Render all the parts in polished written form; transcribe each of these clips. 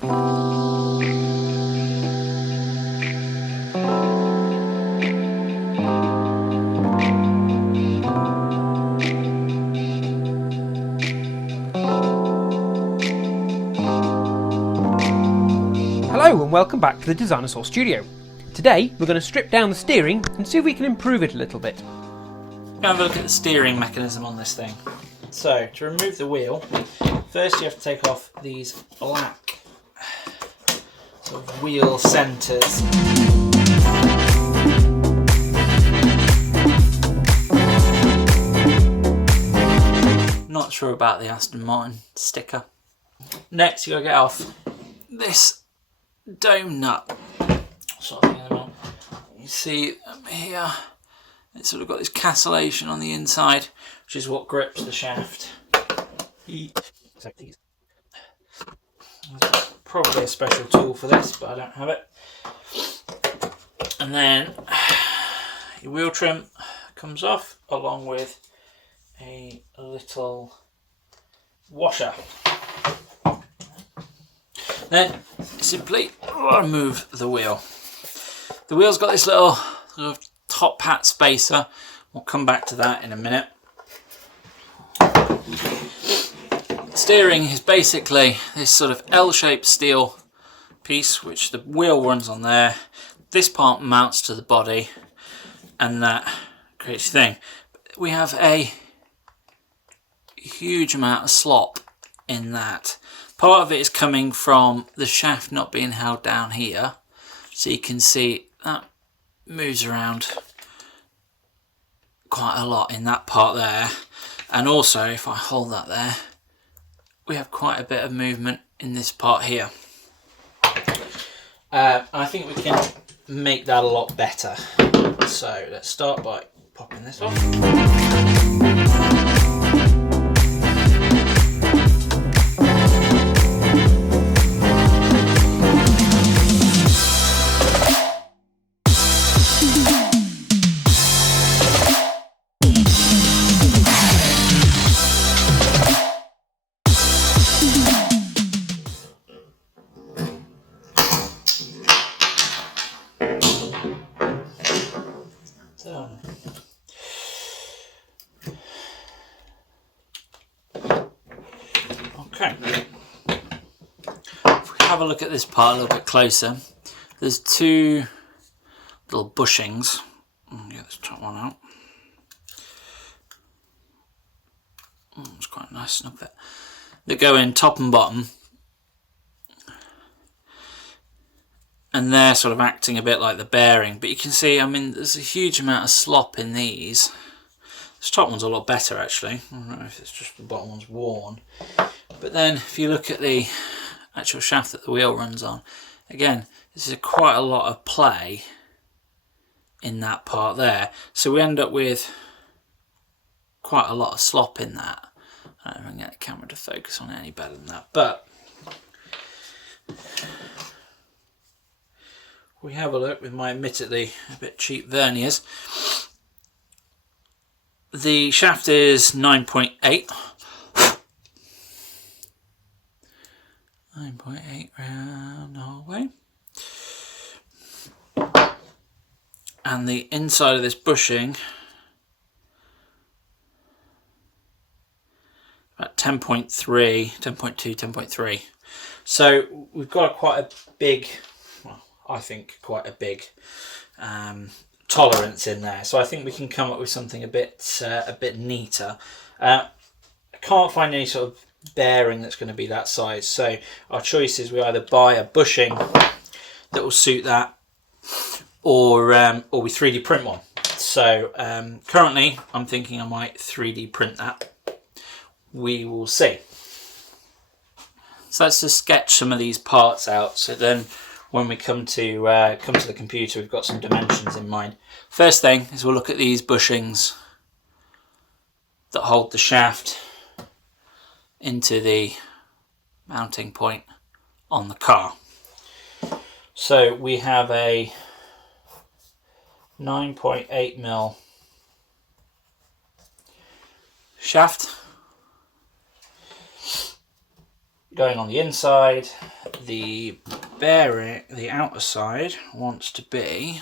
Hello and welcome back to the Designasaw studio. Today we're going to strip down the steering and see if we can improve it a little bit. We're going to have a look at the steering mechanism on this thing. So to remove the wheel, first you have to take off these black sort of wheel centres. Not sure about the Aston Martin sticker. Next you got to get off this dome nut sort of thing in the middle. You see here it's sort of got this cancellation on the inside, which is what grips the shaft. There's probably a special tool for this, but I don't have it. And then your wheel trim comes off along with a little washer. Then simply remove the wheel. The wheel's got this little sort of top hat spacer. We'll come back to that in a minute. Steering is basically this sort of L-shaped steel piece which the wheel runs on there. This part mounts to the body and that creates a thing. We have a huge amount of slop in that. Part of it is coming from the shaft not being held down here, so you can see that moves around quite a lot in that part there, and also if I hold that there we have quite a bit of movement in this part here. I think we can make that a lot better, so let's start by popping this off. Okay, if we have a look at this part a little bit closer, there's two little bushings. Get this top one out. It's quite a nice snug fit. That go in top and bottom, and they're sort of acting a bit like the bearing, but you can see, I mean, there's a huge amount of slop in these. This top one's a lot better actually. I don't know if it's just the bottom one's worn. But then if you look at the actual shaft that the wheel runs on, again, this is quite a lot of play in that part there. So we end up with quite a lot of slop in that. I don't know if I can get the camera to focus on it any better than that. But we have a look with my admittedly a bit cheap verniers. The shaft is 9.8. 9.8 round the whole way. And the inside of this bushing, about 10.3, 10.2, 10.3. So we've got quite a big, well, I think quite a big tolerance in there. So I think we can come up with something a bit neater. I can't find any sort of bearing that's going to be that size, so our choice is we either buy a bushing that will suit that, or we 3D print one. So currently I'm thinking I might 3D print that. We will see. So let's just sketch some of these parts out, so then when we come to the computer we've got some dimensions in mind. First thing is we'll look at these bushings that hold the shaft into the mounting point on the car. So we have a 9.8mm shaft, Going on the inside, the bearing, the outer side wants to be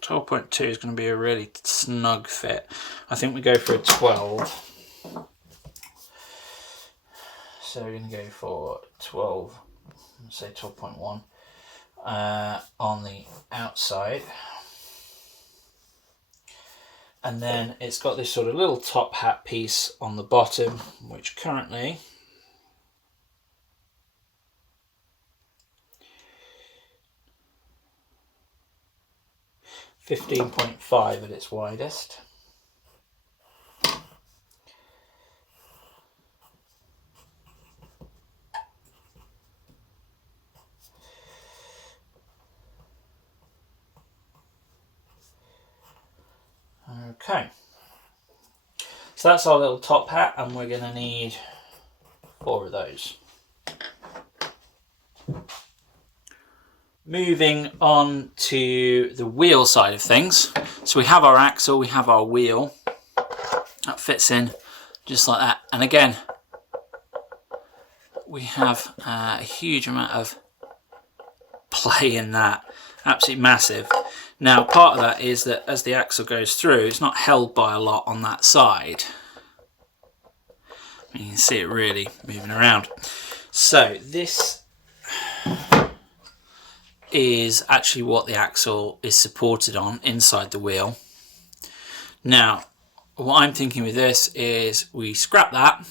12.2 is going to be a really snug fit. I think we go for a 12. So we're going to go for 12, let's say 12.1 on the outside. And then it's got this sort of little top hat piece on the bottom, which currently (15.5) at its widest. Okay, so that's our little top hat, and we're going to need 4 of those. Moving on to the wheel side of things. So we have our axle, we have our wheel. That fits in just like that. And again, we have a huge amount of play in that. Absolutely massive. Now, part of that is that as the axle goes through, it's not held by a lot on that side. You can see it really moving around. So this is actually what the axle is supported on inside the wheel. Now, what I'm thinking with this is we scrap that,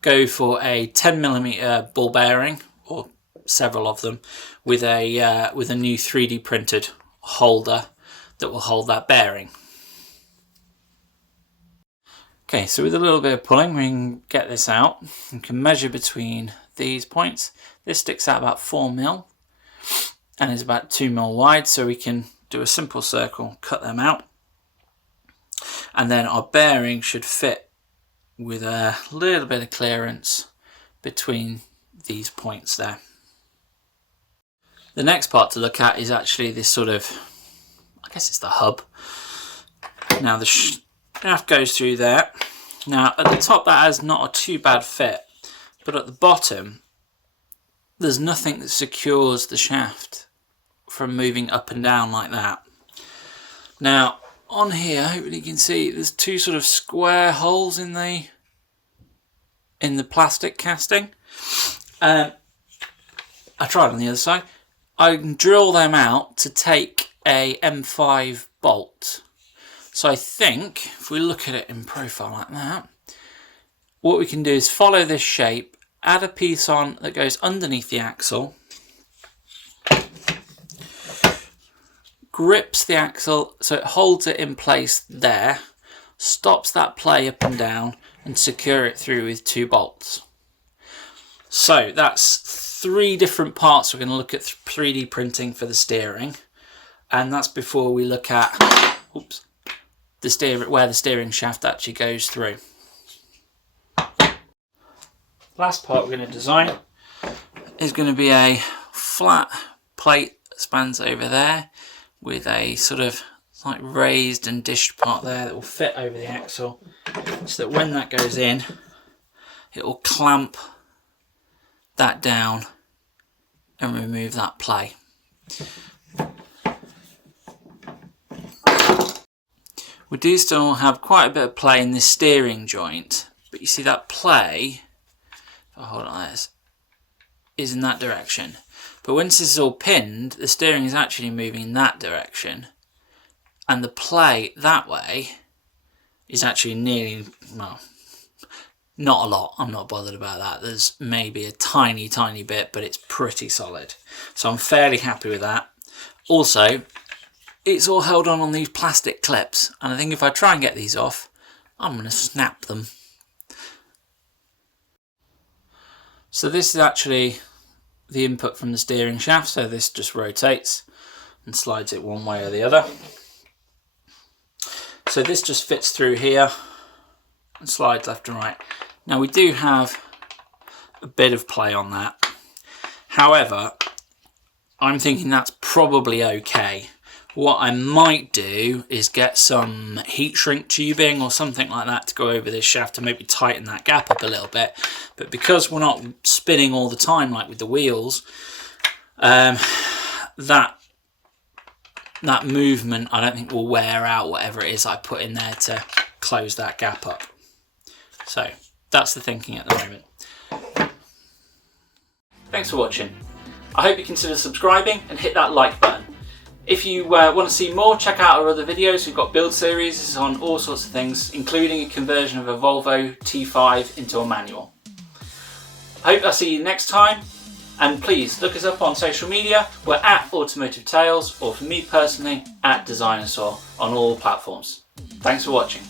go for a 10mm ball bearing, or several of them, with a new 3D printed holder that will hold that bearing. Okay, so with a little bit of pulling, we can get this out. We can measure between these points. This sticks out about 4mm and is about 2mm wide, so we can do a simple circle, cut them out, and then our bearing should fit with a little bit of clearance between these points there. The next part to look at is actually this sort of, I guess it's the hub. Now the shaft goes through there. Now at the top that has not a too bad fit, but at the bottom there's nothing that secures the shaft from moving up and down like that. Now on here, hopefully you can see there's 2 sort of square holes in the plastic casting. I tried on the other side. I can drill them out to take a M5 bolt. So I think if we look at it in profile like that, what we can do is follow this shape, add a piece on that goes underneath the axle, grips the axle so it holds it in place there, stops that play up and down, and secure it through with 2 bolts. So that's 3 different parts we're going to look at 3D printing for the steering, and that's before we look at where the steering shaft actually goes through. Last part we're going to design is going to be a flat plate that spans over there with a sort of like raised and dished part there that will fit over the axle, so that when that goes in it will clamp that down and remove that play. We do still have quite a bit of play in this steering joint, but you see that play, if I hold on this, is in that direction. But once this is all pinned, the steering is actually moving in that direction, and the play that way is actually nearly, well, not a lot. I'm not bothered about that. There's maybe a tiny bit, but it's pretty solid. So I'm fairly happy with that. Also, it's all held on these plastic clips, and I think if I try and get these off, I'm going to snap them. So this is actually the input from the steering shaft, so this just rotates and slides it one way or the other. So this just fits through here and slides left and right. Now we do have a bit of play on that. However, I'm thinking that's probably okay. What I might do is get some heat shrink tubing or something like that to go over this shaft to maybe tighten that gap up a little bit. But because we're not spinning all the time like with the wheels, that movement I don't think will wear out whatever it is I put in there to close that gap up. So that's the thinking at the moment. Thanks for watching. I hope you consider subscribing and hit that like button. If you want to see more, check out our other videos. We've got build series on all sorts of things, including a conversion of a Volvo T5 into a manual. I hope I'll see you next time, and please look us up on social media. We're at Automotive Tales, or for me personally, at Designasaw on all platforms. Thanks for watching.